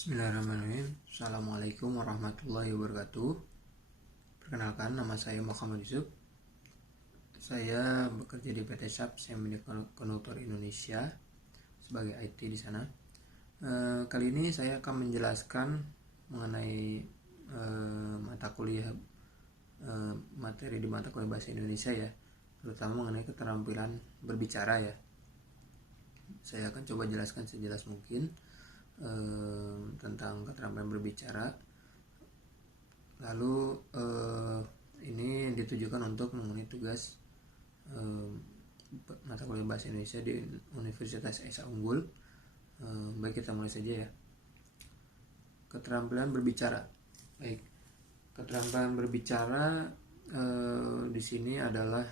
Bismillahirrahmanirrahim. Assalamualaikum warahmatullahi wabarakatuh. Perkenalkan, nama saya Muhammad Yusuf. Saya bekerja di PT SAP Semiconductor Indonesia sebagai IT di sana. Kali ini saya akan menjelaskan mengenai mata kuliah materi di mata kuliah bahasa Indonesia ya, terutama mengenai keterampilan berbicara ya. Saya akan coba jelaskan sejelas mungkin tentang keterampilan berbicara. Lalu ini ditujukan untuk memenuhi tugas mata kuliah bahasa Indonesia di Universitas Esa Unggul. Baik, kita mulai saja ya. Keterampilan berbicara. Baik, keterampilan berbicara di sini adalah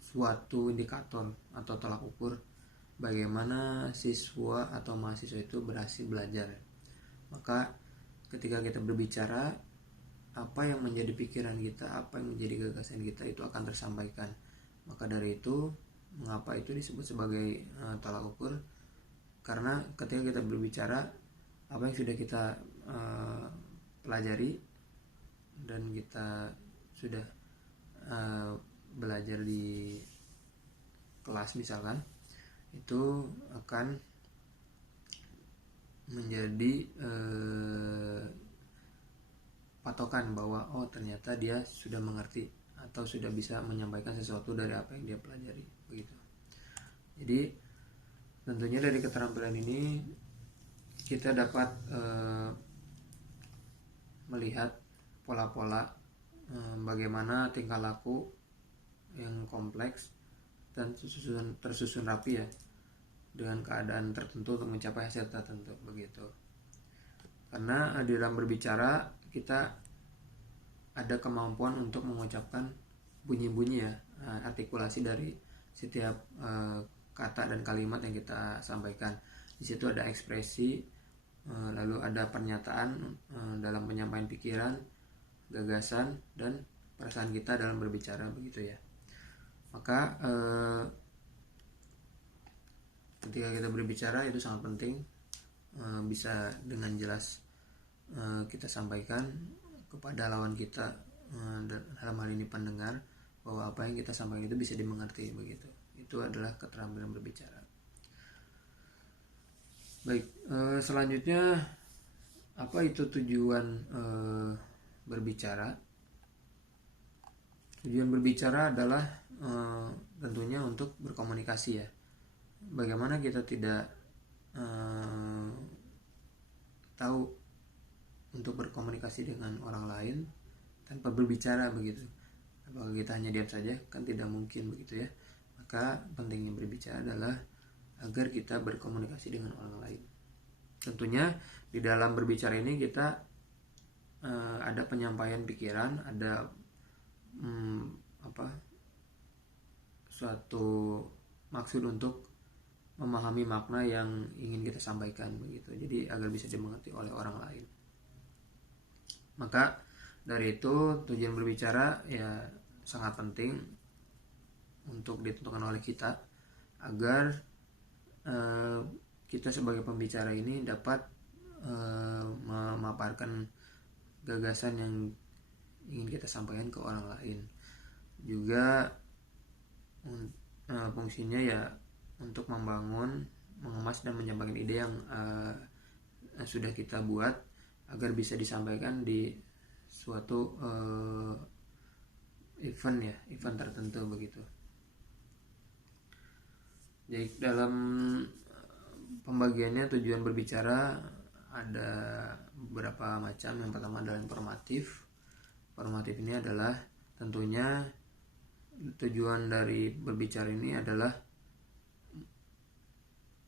suatu indikator atau tolak ukur bagaimana siswa atau mahasiswa itu berhasil belajar. Maka ketika kita berbicara, apa yang menjadi pikiran kita, apa yang menjadi gagasan kita itu akan tersampaikan. Maka dari itu, mengapa itu disebut sebagai tolak ukur? Karena ketika kita berbicara, apa yang sudah kita pelajari dan kita sudah belajar di kelas misalkan, itu akan menjadi patokan bahwa oh ternyata dia sudah mengerti atau sudah bisa menyampaikan sesuatu dari apa yang dia pelajari, begitu. Jadi tentunya dari keterampilan ini kita dapat melihat pola-pola bagaimana tingkah laku yang kompleks dan tersusun rapi ya, dengan keadaan tertentu untuk mencapai hasil tertentu, begitu. Karena di dalam berbicara kita ada kemampuan untuk mengucapkan bunyi-bunyi ya, artikulasi dari setiap kata dan kalimat yang kita sampaikan. Di situ ada ekspresi, lalu ada pernyataan dalam penyampaian pikiran, gagasan, dan perasaan kita dalam berbicara, begitu ya. Maka ketika kita berbicara itu sangat penting bisa dengan jelas kita sampaikan kepada lawan kita, dalam hal ini pendengar, bahwa apa yang kita sampaikan itu bisa dimengerti, begitu. Itu adalah keterampilan berbicara. Baik, selanjutnya apa itu tujuan berbicara? Tujuan berbicara adalah tentunya untuk berkomunikasi ya. Bagaimana kita tidak tahu untuk berkomunikasi dengan orang lain tanpa berbicara, begitu. Apakah kita hanya diam saja? Kan tidak mungkin, begitu ya. Maka pentingnya berbicara adalah agar kita berkomunikasi dengan orang lain. Tentunya di dalam berbicara ini kita ada penyampaian pikiran, ada suatu maksud untuk memahami makna yang ingin kita sampaikan, begitu. Jadi agar bisa dimengerti oleh orang lain. Maka dari itu tujuan berbicara ya sangat penting untuk ditentukan oleh kita agar kita sebagai pembicara ini dapat memaparkan gagasan yang ingin kita sampaikan ke orang lain. Juga fungsinya ya untuk membangun, mengemas dan menyampaikan ide yang sudah kita buat agar bisa disampaikan di suatu event tertentu, begitu. Jadi dalam pembagiannya tujuan berbicara ada beberapa macam. Yang pertama adalah informatif. Informatif ini adalah tentunya tujuan dari berbicara ini adalah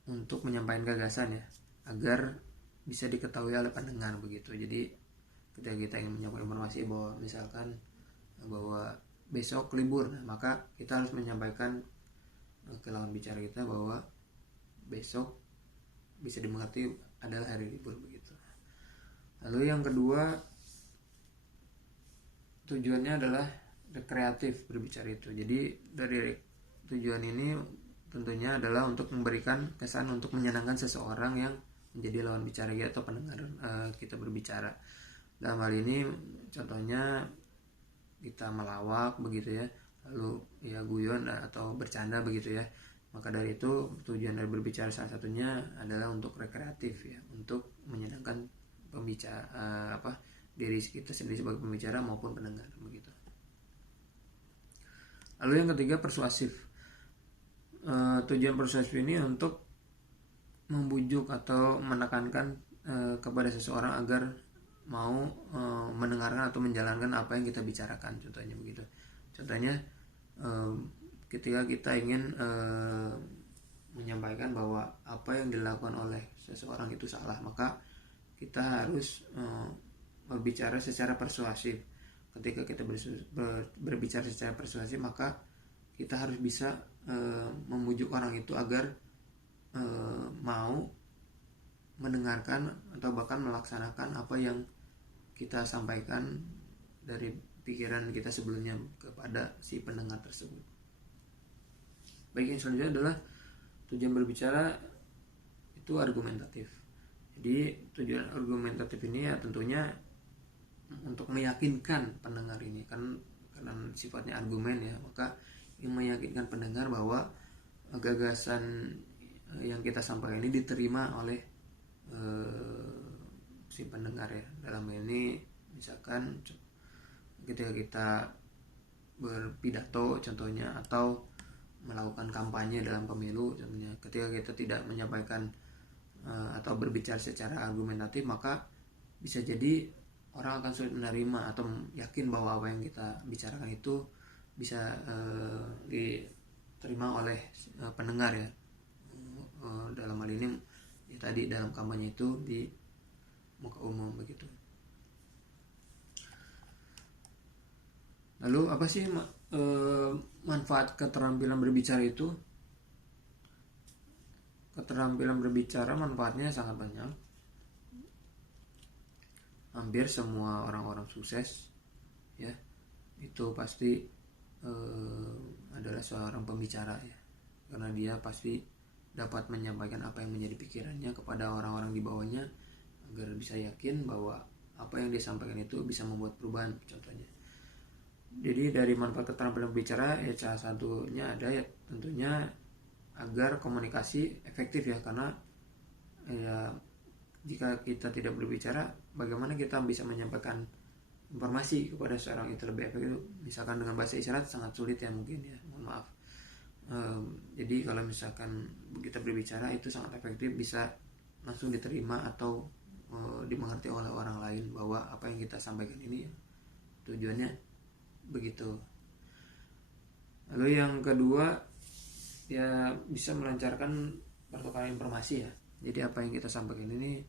untuk menyampaikan gagasan ya, agar bisa diketahui oleh pendengar, begitu. Jadi ketika kita ingin menyampaikan informasi bahwa misalkan bahwa besok libur, maka kita harus menyampaikan ke lawan bicara kita bahwa besok bisa dimengerti adalah hari libur, begitu. Lalu yang kedua, tujuannya adalah rekreatif berbicara itu. Jadi dari tujuan ini tentunya adalah untuk memberikan kesan untuk menyenangkan seseorang yang menjadi lawan bicara kita atau pendengar kita berbicara. Dalam hal ini contohnya kita melawak begitu ya, lalu ya guyon atau bercanda begitu ya. Maka dari itu tujuan dari berbicara salah satunya adalah untuk rekreatif ya, untuk menyenangkan pembicara diri kita sendiri sebagai pembicara maupun pendengar begitu. Lalu yang ketiga, persuasif. Tujuan persuasif ini untuk membujuk atau menekankan kepada seseorang agar mau mendengarkan atau menjalankan apa yang kita bicarakan, contohnya begitu. Contohnya ketika kita ingin menyampaikan bahwa apa yang dilakukan oleh seseorang itu salah, maka kita harus berbicara secara persuasif. Ketika kita berbicara secara persuasif, maka kita harus bisa membujuk orang itu agar mau mendengarkan atau bahkan melaksanakan apa yang kita sampaikan dari pikiran kita sebelumnya kepada si pendengar tersebut. Baik, yang selanjutnya adalah tujuan berbicara itu argumentatif. Jadi tujuan argumentatif ini ya tentunya untuk meyakinkan pendengar ini, kan karena sifatnya argumen ya, maka ini meyakinkan pendengar bahwa gagasan yang kita sampaikan ini diterima oleh si pendengar ya. Dalam ini misalkan ketika kita berpidato contohnya, atau melakukan kampanye dalam pemilu contohnya, ketika kita tidak menyampaikan atau berbicara secara argumentatif, maka bisa jadi orang akan sulit menerima atau yakin bahwa apa yang kita bicarakan itu bisa diterima oleh pendengar ya. Dalam hal ini ya tadi dalam kampanye itu di muka umum begitu. Lalu apa sih manfaat keterampilan berbicara itu? Keterampilan berbicara manfaatnya sangat banyak. Hampir semua orang-orang sukses ya itu pasti adalah seorang pembicara ya, karena dia pasti dapat menyampaikan apa yang menjadi pikirannya kepada orang-orang di bawahnya agar bisa yakin bahwa apa yang dia sampaikan itu bisa membuat perubahan contohnya. Jadi dari manfaat keterampilan berbicara ya salah satunya ada ya tentunya agar komunikasi efektif ya, karena ya jika kita tidak berbicara, bagaimana kita bisa menyampaikan informasi kepada seorang itu lebih efektif? Misalkan dengan bahasa isyarat sangat sulit ya mungkin ya, mohon maaf. Jadi kalau misalkan kita berbicara itu sangat efektif, bisa langsung diterima atau dimengerti oleh orang lain bahwa apa yang kita sampaikan ini tujuannya begitu. Lalu yang kedua ya bisa melancarkan pertukaran informasi ya. Jadi apa yang kita sampaikan ini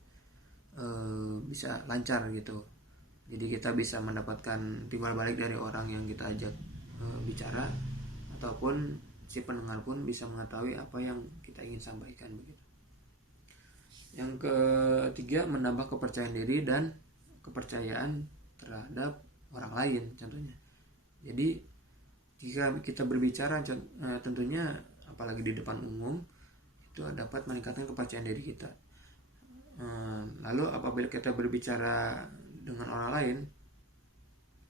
bisa lancar gitu. Jadi kita bisa mendapatkan timbal balik dari orang yang kita ajak bicara, ataupun si pendengar pun bisa mengetahui apa yang kita ingin sampaikan begitu. Yang ketiga, menambah kepercayaan diri dan kepercayaan terhadap orang lain contohnya. Jadi jika kita berbicara tentunya apalagi di depan umum itu dapat meningkatkan kepercayaan diri kita. Lalu apabila kita berbicara dengan orang lain,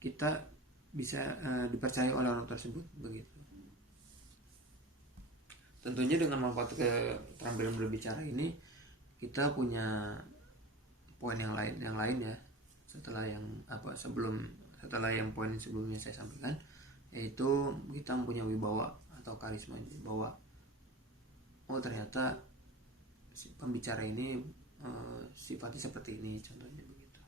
kita bisa dipercaya oleh orang tersebut begitu. Tentunya dengan manfaat keterampilan berbicara ini kita punya poin yang lain ya, setelah yang poin sebelumnya saya sampaikan, yaitu kita mempunyai wibawa atau karisma, bahwa ternyata si pembicara ini sifatnya seperti ini contohnya begitu.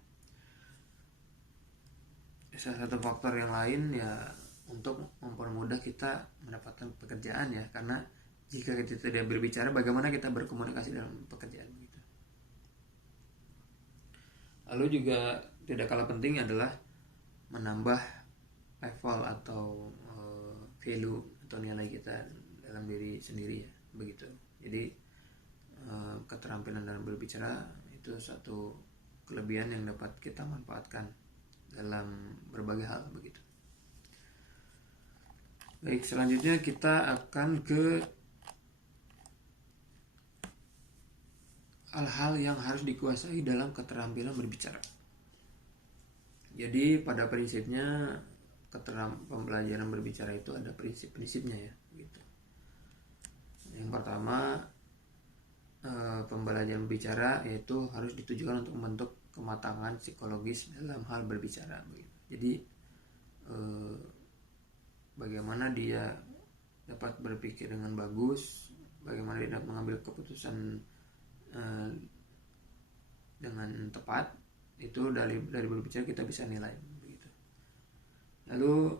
Salah satu faktor yang lain ya untuk mempermudah kita mendapatkan pekerjaan ya, karena jika kita tidak berbicara, bagaimana kita berkomunikasi dalam pekerjaan begitu. Lalu juga tidak kalah penting adalah menambah level atau value atau nilai kita dalam diri sendiri ya begitu. Jadi keterampilan dalam berbicara itu satu kelebihan yang dapat kita manfaatkan dalam berbagai hal begitu. Baik, selanjutnya kita akan ke hal-hal yang harus dikuasai dalam keterampilan berbicara. Jadi pada prinsipnya pembelajaran berbicara itu ada prinsip-prinsipnya ya gitu. Yang pertama, pembelajaran berbicara yaitu harus ditujukan untuk membentuk kematangan psikologis dalam hal berbicara begitu. Jadi bagaimana dia dapat berpikir dengan bagus, bagaimana dia dapat mengambil keputusan dengan tepat, itu dari berbicara kita bisa nilai begitu. Lalu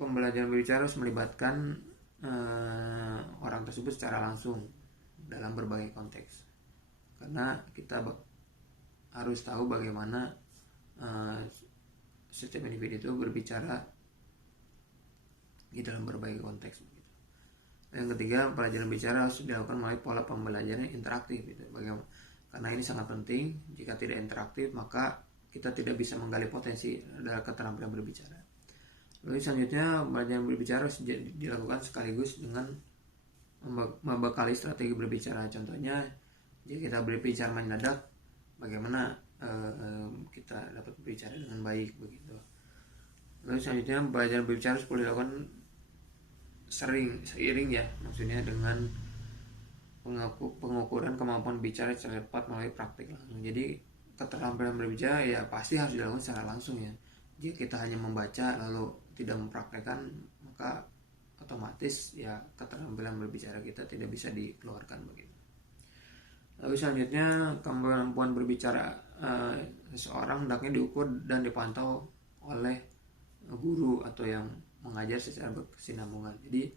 pembelajaran berbicara harus melibatkan orang tersebut secara langsung dalam berbagai konteks, karena kita harus tahu bagaimana setiap individu itu berbicara di dalam berbagai konteks begitu. Yang ketiga, pembelajaran bicara harus dilakukan melalui pola pembelajaran yang interaktif gitu. Karena ini sangat penting. Jika tidak interaktif, maka kita tidak bisa menggali potensi dalam keterampilan berbicara. Lalu selanjutnya, pembelajaran berbicara harus dilakukan sekaligus dengan membekali strategi berbicara. Contohnya, jika kita berbicara mendadak, bagaimana kita dapat berbicara dengan baik begitu. Lalu selanjutnya, pembelajaran berbicara harus dilakukan seiring ya, maksudnya dengan pengukuran kemampuan bicara secara tepat melalui praktik langsung. Jadi keterampilan berbicara ya pasti harus dilakukan secara langsung ya. Jika kita hanya membaca lalu tidak mempraktekkan, maka otomatis ya keterampilan berbicara kita tidak bisa dikeluarkan begitu. Lalu selanjutnya, kemampuan berbicara seseorang hendaknya diukur dan dipantau oleh guru atau yang mengajar secara berkesinambungan. Jadi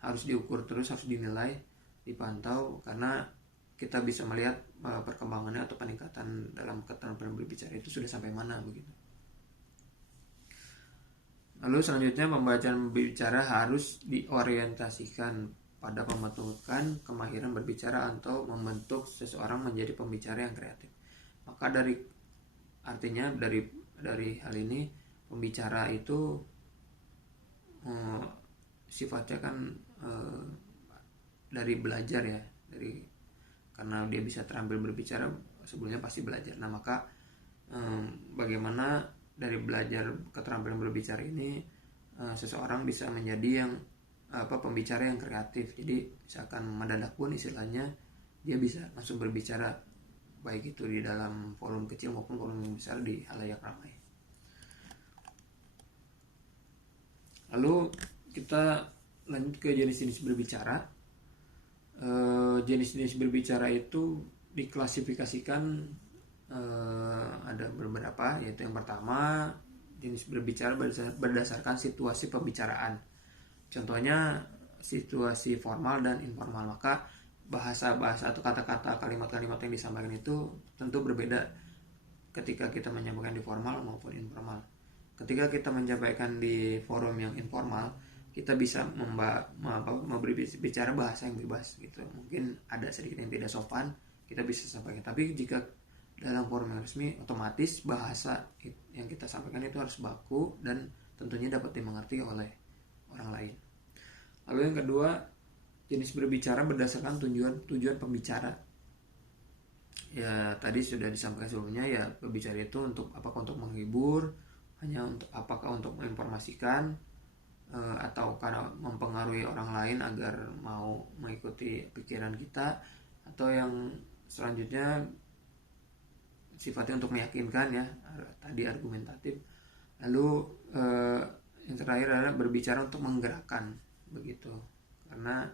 harus diukur terus, harus dinilai, dipantau, karena kita bisa melihat perkembangannya atau peningkatan dalam keterampilan berbicara itu sudah sampai mana begitu. Lalu selanjutnya, pembelajaran berbicara harus diorientasikan pada pembentukan kemahiran berbicara atau membentuk seseorang menjadi pembicara yang kreatif. Maka dari hal ini, pembicara itu sifatnya kan dari belajar ya, karena dia bisa terampil berbicara sebelumnya pasti belajar. Nah maka bagaimana dari belajar keterampilan berbicara ini seseorang bisa menjadi yang pembicara yang kreatif. Jadi misalkan mendadak pun istilahnya dia bisa langsung berbicara, baik itu di dalam forum kecil maupun forum yang besar di halayak ramai. Lalu kita lanjut ke jenis-jenis berbicara. Jenis-jenis berbicara itu diklasifikasikan ada beberapa, yaitu yang pertama, jenis berbicara berdasarkan situasi pembicaraan. Contohnya situasi formal dan informal. Maka bahasa-bahasa atau kata-kata, kalimat-kalimat yang disampaikan itu tentu berbeda ketika kita menyampaikan di formal maupun informal. Ketika kita menyampaikan di forum yang informal, kita bisa berbicara bahasa yang bebas gitu. Mungkin ada sedikit yang tidak sopan, kita bisa sampaikan. Tapi jika dalam forum yang resmi, otomatis bahasa yang kita sampaikan itu harus baku dan tentunya dapat dimengerti oleh orang lain. Lalu yang kedua, jenis berbicara berdasarkan tujuan pembicara. Ya tadi sudah disampaikan sebelumnya ya, berbicara itu apakah untuk menghibur, apakah untuk menginformasikan, atau karena mempengaruhi orang lain agar mau mengikuti pikiran kita, atau yang selanjutnya sifatnya untuk meyakinkan ya, tadi argumentatif. Lalu yang terakhir adalah berbicara untuk menggerakkan begitu, karena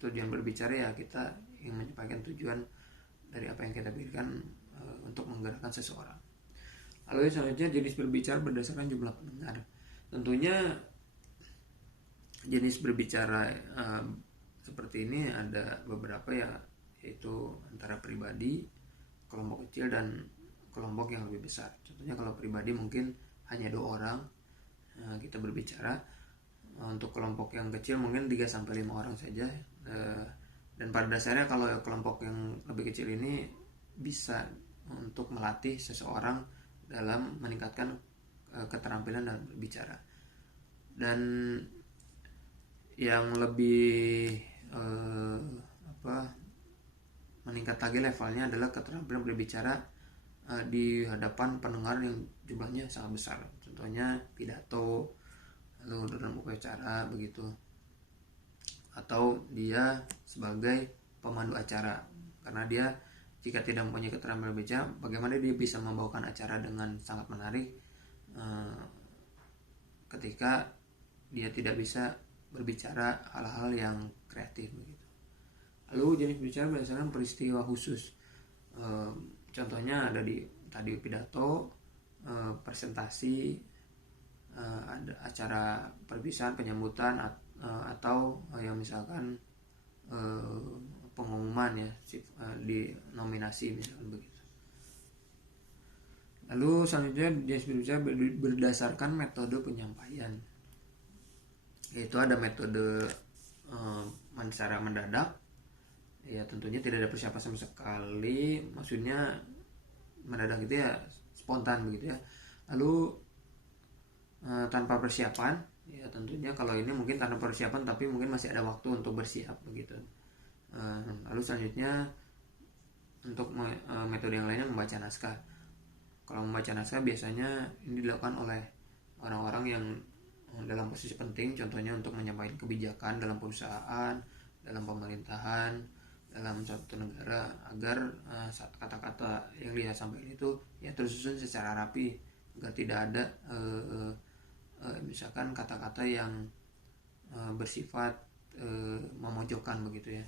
tujuan berbicara ya kita ingin menyampaikan tujuan dari apa yang kita berikan untuk menggerakkan seseorang. Lalu selanjutnya, jenis berbicara berdasarkan jumlah pendengar. Tentunya jenis berbicara seperti ini ada beberapa ya, yaitu antara pribadi, kelompok kecil, dan kelompok yang lebih besar. Contohnya kalau pribadi mungkin hanya 2 orang kita berbicara. Untuk kelompok yang kecil mungkin 3-5 orang saja. Dan pada dasarnya kalau kelompok yang lebih kecil ini bisa untuk melatih seseorang dalam meningkatkan keterampilan dalam berbicara. Dan yang lebih meningkat lagi levelnya adalah keterampilan berbicara di hadapan pendengar yang jumlahnya sangat besar. Contohnya pidato, lalu dalam upacara begitu, atau dia sebagai pemandu acara, karena dia jika tidak mempunyai keterampilan berbicara, bagaimana dia bisa membawakan acara dengan sangat menarik ketika dia tidak bisa berbicara hal-hal yang kreatif begitu. Lalu jenis bicara berdasarkan peristiwa khusus. Contohnya ada di tadi pidato, presentasi, ada acara perpisahan, penyambutan, atau yang misalkan pengumuman ya di nominasi misalkan begitu. Lalu selanjutnya jenis berbicara berdasarkan metode penyampaian, yaitu ada metode secara mendadak, ya tentunya tidak ada persiapan sama sekali, maksudnya mendadak itu ya spontan begitu ya. Lalu tanpa persiapan, ya tentunya kalau ini mungkin tanpa persiapan tapi mungkin masih ada waktu untuk bersiap begitu. Lalu selanjutnya untuk metode yang lainnya membaca naskah. Kalau membaca naskah biasanya ini dilakukan oleh orang-orang yang dalam posisi penting, contohnya untuk menyampaikan kebijakan dalam perusahaan, dalam pemerintahan, dalam suatu negara, agar kata-kata yang dia sampaikan itu ya tersusun secara rapi, agar tidak ada misalkan kata-kata yang bersifat memojokkan begitu ya,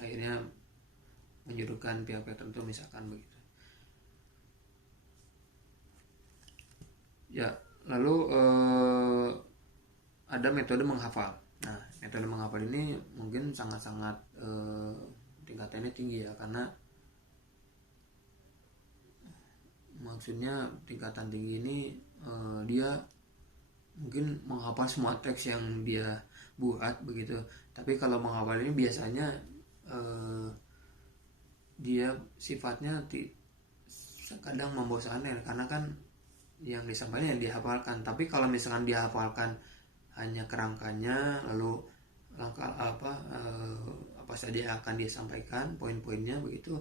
akhirnya menyudutkan pihak-pihak tertentu misalkan begitu ya. Lalu ada metode menghafal. Nah, metode menghafal ini mungkin sangat-sangat tingkatannya tinggi ya, karena maksudnya tingkatan tinggi ini dia mungkin menghafal semua teks yang dia buat begitu. Tapi kalau menghafal ini biasanya dia sifatnya kadang membosankan, karena kan yang disampaikan yang dihafalkan. Tapi kalau misalkan dihafalkan hanya kerangkanya, lalu langkah apa saja yang akan dia sampaikan, poin-poinnya begitu.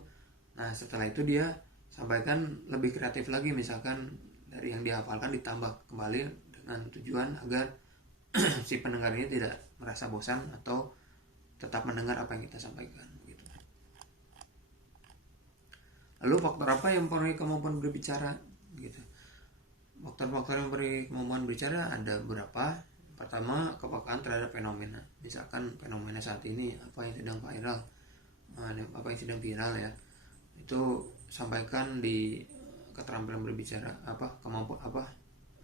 Nah setelah itu dia sampaikan lebih kreatif lagi, misalkan dari yang dihafalkan ditambah kembali dengan tujuan agar si pendengar ini tidak merasa bosan atau tetap mendengar apa yang kita sampaikan begitu. Lalu faktor apa yang mempengaruhi kemampuan berbicara gitu? Faktor-faktor yang memberi kemampuan berbicara ada beberapa. Pertama, kepekaan terhadap fenomena. Misalkan fenomena saat ini apa yang sedang viral, apa yang sedang viral ya, itu sampaikan di keterampilan berbicara.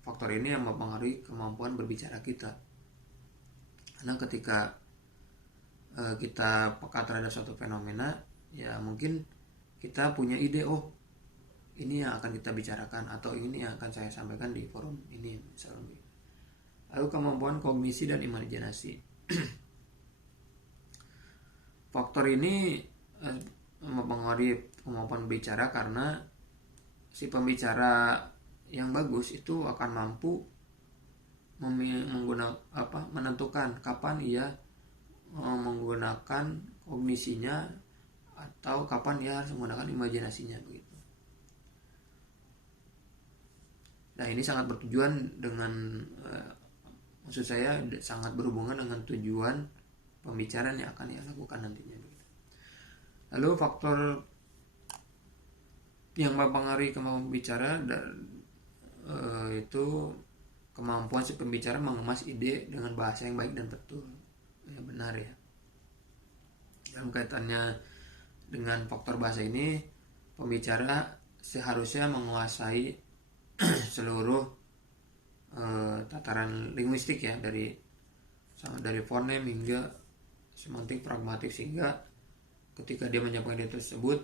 Faktor ini yang mempengaruhi kemampuan berbicara kita. Karena ketika kita peka terhadap suatu fenomena, ya mungkin kita punya ide, oh ini yang akan kita bicarakan, atau ini yang akan saya sampaikan di forum ini misalnya. Lalu kemampuan kognisi dan imajinasi. Faktor ini mempengaruhi kemampuan berbicara karena si pembicara yang bagus itu akan mampu menentukan kapan ia menggunakan kognisinya atau kapan ia harus menggunakan imajinasinya begitu. Nah ini sangat bertujuan dengan maksud saya sangat berhubungan dengan tujuan pembicaraan yang akan ia lakukan nantinya begitu. Lalu faktor yang mempengaruhi kemampuan bicara itu kemampuan si pembicara mengemas ide dengan bahasa yang baik dan betul, ya benar ya. Dalam kaitannya dengan faktor bahasa ini, pembicara seharusnya menguasai seluruh tataran linguistik ya, dari fonem hingga semantik pragmatik, sehingga ketika dia menyampaikan ide tersebut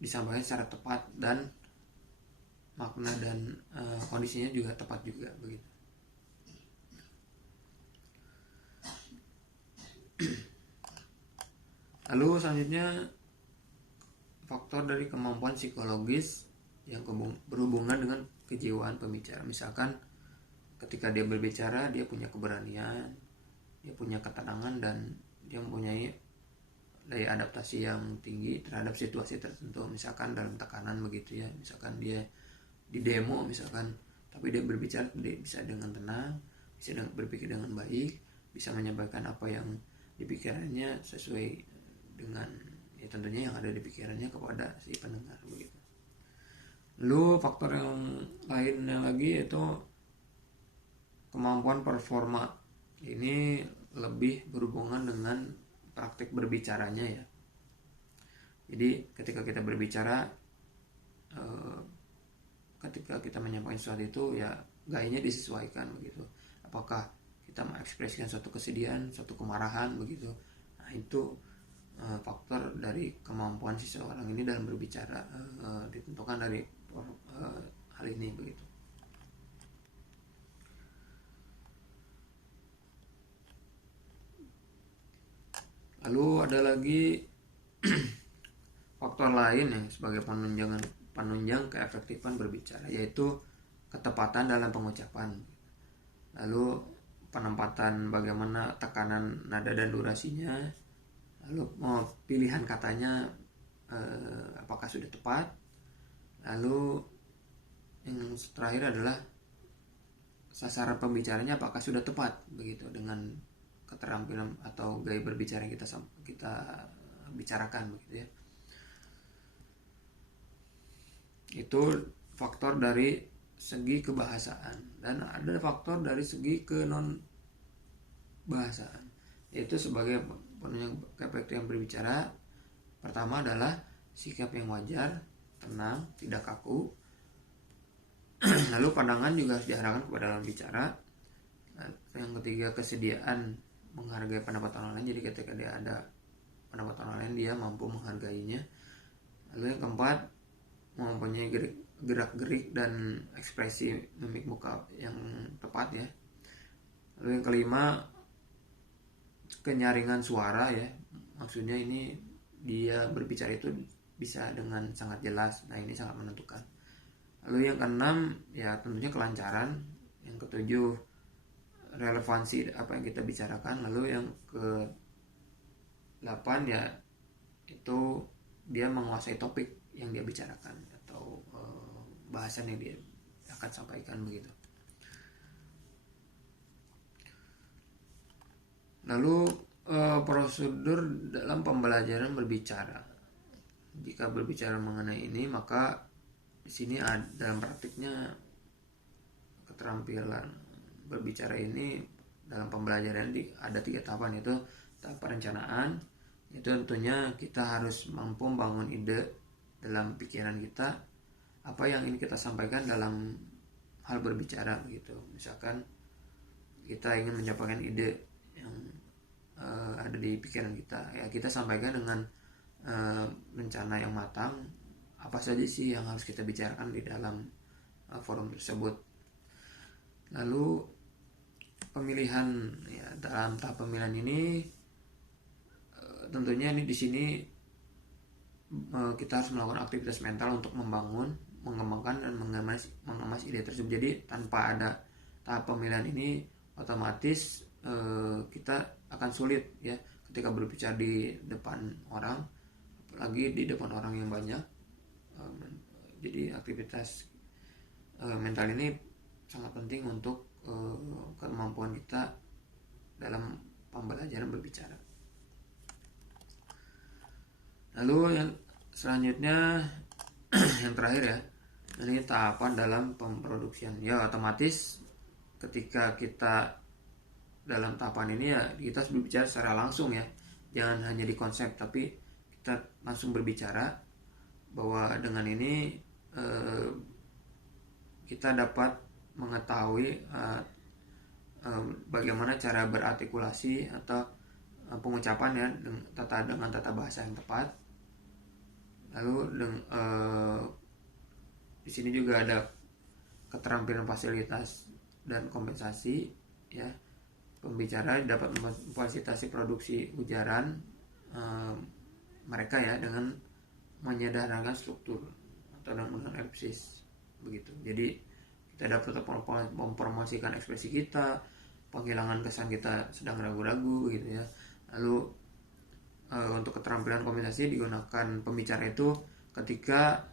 disampaikan secara tepat dan makna dan kondisinya juga tepat juga begitu. Lalu selanjutnya faktor dari kemampuan psikologis yang berhubungan dengan kejiwaan pembicara. Misalkan ketika dia berbicara, dia punya keberanian, dia punya ketenangan, dan dia mempunyai daya adaptasi yang tinggi terhadap situasi tertentu, misalkan dalam tekanan begitu ya, misalkan dia di demo misalkan, tapi dia berbicara dia bisa dengan tenang, bisa berpikir dengan baik, bisa menyampaikan apa yang dipikirannya sesuai dengan ya tentunya yang ada di pikirannya kepada si pendengar begitu. Lalu faktor yang lainnya lagi yaitu kemampuan performa. Ini lebih berhubungan dengan praktik berbicaranya ya. Jadi ketika kita berbicara, ketika kita menyampaikan sesuatu itu ya gayanya disesuaikan begitu. Apakah kita mengekspresikan suatu kesedihan, suatu kemarahan begitu. Nah itu faktor dari kemampuan seseorang ini dalam berbicara, ditentukan dari hal ini begitu. Lalu ada lagi faktor lain yang sebagai penunjang keefektifan berbicara, yaitu ketepatan dalam pengucapan. Lalu penempatan bagaimana tekanan nada dan durasinya, lalu pilihan katanya apakah sudah tepat. Lalu yang terakhir adalah sasaran pembicaranya apakah sudah tepat begitu dengan keterampilan atau gaya berbicara yang kita bicarakan begitu ya. Itu faktor dari segi kebahasaan, dan ada faktor dari segi ke non bahasaan, yaitu sebagai penunjang keefektifan berbicara. Pertama adalah sikap yang wajar, tenang, tidak kaku. Lalu pandangan juga harus diarahkan kepada dalam bicara. Yang ketiga, kesediaan menghargai pendapat orang lain. Jadi ketika dia ada pendapat orang lain, dia mampu menghargainya. Lalu yang keempat, mempunyai gerak-gerik dan ekspresi mimik muka yang tepat ya. Lalu yang kelima, kenyaringan suara ya. Maksudnya ini dia berbicara itu bisa dengan sangat jelas. Nah ini sangat menentukan. Lalu yang keenam ya tentunya kelancaran. Yang ketujuh, relevansi apa yang kita bicarakan. Lalu yang ke-8 ya itu dia menguasai topik yang dia bicarakan atau bahasan yang dia akan sampaikan begitu. Lalu prosedur dalam pembelajaran berbicara. Jika berbicara mengenai ini, maka di sini dalam praktiknya keterampilan berbicara ini dalam pembelajaran ada 3 tahapan, yaitu tahap perencanaan. Itu tentunya kita harus mampu membangun ide dalam pikiran kita, apa yang ingin kita sampaikan dalam hal berbicara begitu. Misalkan kita ingin menyampaikan ide yang ada di pikiran kita, ya kita sampaikan dengan rencana yang matang, apa saja sih yang harus kita bicarakan di dalam forum tersebut. Lalu pemilihan ya, dalam tahap pemilihan ini tentunya ini di sini kita harus melakukan aktivitas mental untuk mengembangkan dan mengemas ide tersebut. Jadi tanpa ada tahap pemilihan ini, otomatis kita akan sulit ya ketika berbicara di depan orang, apalagi di depan orang yang banyak. Jadi aktivitas mental ini sangat penting untuk kemampuan kita dalam pembelajaran berbicara. Lalu yang selanjutnya yang terakhir ya, ini tahapan dalam pemproduksian. Ya otomatis ketika kita dalam tahapan ini ya kita harus berbicara secara langsung ya, jangan hanya di konsep, tapi kita langsung berbicara bahwa dengan ini kita dapat mengetahui bagaimana cara berartikulasi atau pengucapan ya dengan tata bahasa yang tepat. Lalu di sini juga ada keterampilan fasilitas dan kompensasi ya. Pembicara dapat memfasilitasi produksi ujaran mereka ya dengan menyederhanakan struktur atau menggunakan ellipsis begitu. Jadi kita dapat mempromosikan ekspresi kita, penghilangan kesan kita sedang ragu-ragu gitu ya. Lalu untuk keterampilan komunikasi digunakan pembicara itu ketika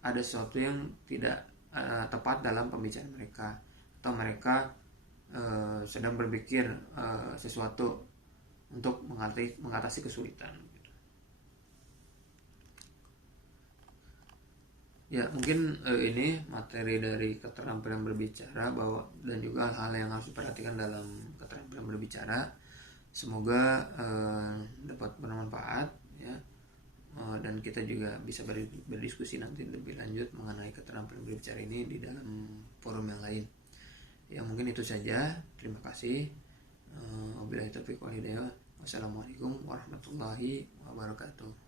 ada sesuatu yang tidak tepat dalam pembicaraan mereka, atau mereka sedang berpikir sesuatu untuk mengatasi kesulitan. Ya, mungkin ini materi dari keterampilan berbicara bahwa dan juga hal-hal yang harus diperhatikan dalam keterampilan berbicara. Semoga dapat bermanfaat ya, dan kita juga bisa berdiskusi nanti lebih lanjut mengenai keterampilan berbicara ini di dalam forum yang lain. Ya, mungkin itu saja. Terima kasih. Wabillahi taufiq wal hidayah. Wassalamualaikum warahmatullahi wabarakatuh.